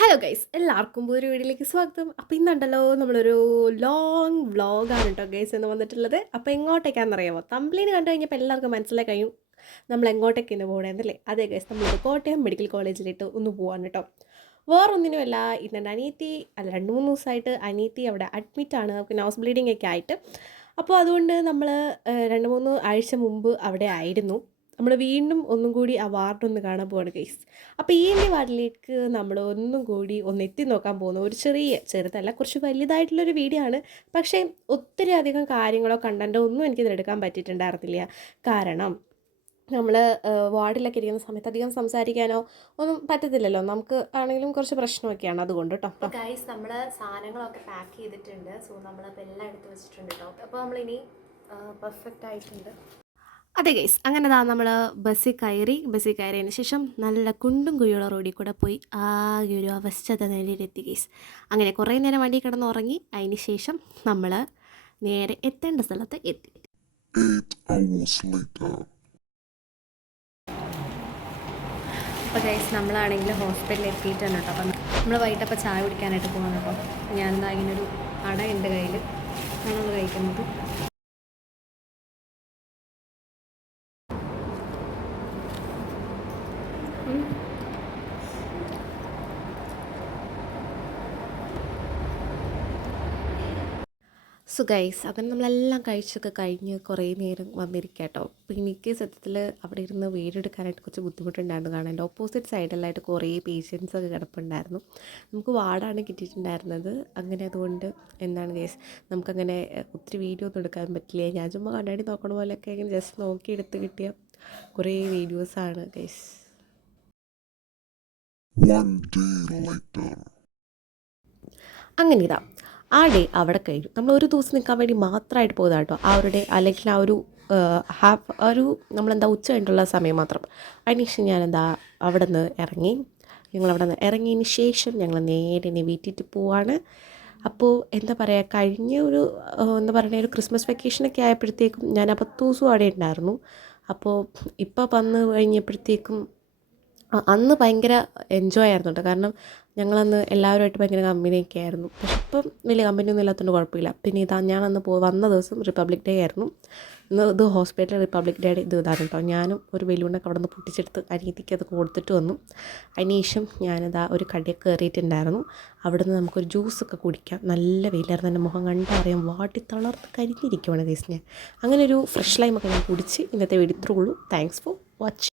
Hello guys, എല്ലാവർക്കും ഒരു വീഡിയോയിലേക്ക് സ്വാഗതം. അപ്പോൾ ഇന്നുണ്ടല്ലോ നമ്മളൊരു ലോങ് വ്ളോഗാണ് കേട്ടോ ഗൈസ് എന്ന് വന്നിട്ടുള്ളത്. അപ്പോൾ എങ്ങോട്ടേക്കാണെന്നറിയാമോ? തമ്പ്ലീന് കണ്ടു കഴിഞ്ഞപ്പോൾ എല്ലാവർക്കും മനസ്സിലായി കഴിയും നമ്മൾ എങ്ങോട്ടേക്ക് ഇന്ന് പോകണമെന്നല്ലേ. അതേ ഗൈസ്, നമ്മൾ കോട്ടയം മെഡിക്കൽ കോളേജിലിട്ട് ഒന്ന് പോകാൻ കേട്ടോ. വേറൊന്നിനുമല്ല, ഇന്നെ അനിയത്തി അല്ല 2-3 ദിവസമായിട്ട് അനിയത്തി അവിടെ അഡ്മിറ്റാണ്. അവർക്ക് നോസ് ബ്ലീഡിംഗ് ഒക്കെ ആയിട്ട്. അപ്പോൾ അതുകൊണ്ട് നമ്മൾ 2-3 ആഴ്ച മുമ്പ് അവിടെ ആയിരുന്നു. നമ്മൾ വീണ്ടും ഒന്നും കൂടി ആ വാർഡൊന്ന് കാണാൻ പോവാണ് ഗൈസ്. അപ്പോൾ ഈ വാർഡിലേക്ക് നമ്മൾ ഒന്നും കൂടി ഒന്ന് എത്തി നോക്കാൻ പോകുന്നു. ഒരു ചെറുതല്ല, കുറച്ച് വലുതായിട്ടുള്ളൊരു വീഡിയോ ആണ്. പക്ഷേ ഒത്തിരി അധികം കാര്യങ്ങളോ കണ്ടൻറ്റോ ഒന്നും എനിക്കിതെടുക്കാൻ പറ്റിയിട്ടുണ്ടായിരുന്നില്ല. കാരണം നമ്മൾ വാർഡിലൊക്കെ ഇരിക്കുന്ന സമയത്ത് അധികം സംസാരിക്കാനോ ഒന്നും പറ്റത്തില്ലല്ലോ. നമുക്ക് ആണെങ്കിലും കുറച്ച് പ്രശ്നമൊക്കെയാണ് അതുകൊണ്ട് കേട്ടോ. അപ്പോൾ ഗൈസ്, നമ്മൾ സാധനങ്ങളൊക്കെ പാക്ക് ചെയ്തിട്ടുണ്ട്. സോ നമ്മളപ്പോൾ എല്ലാം എടുത്ത് വെച്ചിട്ടുണ്ട് കേട്ടോ. അപ്പോൾ നമ്മളിനി പെർഫെക്റ്റ് ആയിട്ടുണ്ട്. അതെ ഗൈസ്, അങ്ങനെ നമ്മൾ ബസ്സിൽ കയറിയതിന് ശേഷം നല്ല കുണ്ടും കുഴിയുള്ള റോഡിൽ കൂടെ പോയി ആകെ ഒരു അവസ്ഥ നിലയിലെത്തി ഗൈസ്. അങ്ങനെ കുറേ നേരം വണ്ടി കിടന്ന് ഉറങ്ങി. അതിന് ശേഷം നമ്മൾ നേരെ എത്തേണ്ട സ്ഥലത്ത് എത്തി. അപ്പോൾ ഗൈസ്, നമ്മളാണെങ്കിൽ ഹോസ്പിറ്റലിൽ എത്തിയിട്ടാണ് കേട്ടോ. അപ്പം നമ്മൾ വൈകിട്ടപ്പോൾ ചായ കുടിക്കാനായിട്ട് പോകാൻ കേട്ടോ. ഞാനെന്താ ഇങ്ങനൊരു അടയുണ്ട് കയ്യിൽ, നമ്മൾ കഴിക്കുന്നത്. സോ ഗൈസ്, അങ്ങനെ നമ്മളെല്ലാം കഴിച്ചൊക്കെ കഴിഞ്ഞ് കുറേ നേരം വന്നിരിക്കുക കേട്ടോ. അപ്പോൾ എനിക്ക് സത്യത്തിൽ അവിടെ ഇരുന്ന് വീടെടുക്കാനായിട്ട് കുറച്ച് ബുദ്ധിമുട്ടുണ്ടായിരുന്നു. കാരണം എൻ്റെ ഓപ്പോസിറ്റ് സൈഡിലായിട്ട് കുറേ പേഷ്യൻസ് ഒക്കെ കിടപ്പുണ്ടായിരുന്നു. നമുക്ക് വാർഡാണ് കിട്ടിയിട്ടുണ്ടായിരുന്നത്. അങ്ങനെ അതുകൊണ്ട് എന്താണ് ഗൈസ്, നമുക്കങ്ങനെ ഒത്തിരി വീഡിയോ ഒന്നും എടുക്കാൻ പറ്റില്ല. ഞാൻ ചുമ്മാ കണ്ണാടി നോക്കണ പോലെയൊക്കെ ഇങ്ങനെ ജസ്റ്റ് നോക്കി എടുത്ത് കിട്ടിയ കുറേ വീഡിയോസാണ് ഗൈസ്. അങ്ങനെ ഇതാ ആ ഡേ അവിടെ കഴിഞ്ഞു. നമ്മൾ ഒരു ദിവസം നിൽക്കാൻ വേണ്ടി മാത്രമായിട്ട് പോയതാണ് കേട്ടോ. ആ ഒരു ഡേ, അല്ലെങ്കിൽ ആ ഒരു നമ്മളെന്താ ഉച്ച കഴിഞ്ഞിട്ടുള്ള സമയം മാത്രം. അതിനുശേഷം ഞാനെന്താ അവിടെ നിന്ന് ഇറങ്ങി. ഞങ്ങളവിടെ നിന്ന് ഇറങ്ങിയതിന് ശേഷം ഞങ്ങൾ നേരെ വീട്ടിൽ പോവാണ്. അപ്പോൾ എന്താ പറയുക, കഴിഞ്ഞ ഒരു ഒരു ക്രിസ്മസ് വെക്കേഷനൊക്കെ ആയപ്പോഴത്തേക്കും ഞാൻ 10 ദിവസവും അവിടെ ഉണ്ടായിരുന്നു. അപ്പോൾ ഇപ്പോൾ വന്ന് കഴിഞ്ഞപ്പോഴത്തേക്കും അന്ന് ഭയങ്കര എൻജോയ് ആയിരുന്നു കേട്ടോ. കാരണം ഞങ്ങളന്ന് എല്ലാവരുമായിട്ട് ഭയങ്കര കമ്പനിയൊക്കെ ആയിരുന്നു. പക്ഷെ ഇപ്പം വലിയ കമ്പനിയൊന്നും ഇല്ലാത്തതുകൊണ്ട് കുഴപ്പമില്ല. പിന്നെ ഇതാ ഞാനന്ന് വന്ന ദിവസം റിപ്പബ്ലിക് ഡേ ആയിരുന്നു. ഇത് ഹോസ്പിറ്റൽ റിപ്പബ്ലിക് ഡേയുടെ ഇതാണ് കേട്ടോ. ഞാനും ഒരു ബലൂണൊക്കെ അവിടെ നിന്ന് പൊട്ടിച്ചെടുത്ത് അനിയത്തിക്ക് അത് കൊടുത്തിട്ട് വന്നു. അതിനുശേഷം ഞാനിതാ ഒരു കടയൊക്കെ കയറിയിട്ടുണ്ടായിരുന്നു. അവിടെ നിന്ന് നമുക്കൊരു ജ്യൂസൊക്കെ കുടിക്കാം. നല്ല വെയിലായിരുന്നു. എൻ്റെ മുഖം കണ്ടറിയാം വാട്ടി തളർത്ത് കരിഞ്ഞിരിക്കുവാണ് ഗൈസ്. ഞാൻ അങ്ങനെ ഒരു ഫ്രഷ് ലൈമൊക്കെ ഞാൻ കുടിച്ച് ഇന്നത്തെ വീഡിയോ ഇത്രേ ഉള്ളൂ. Thanks for watching.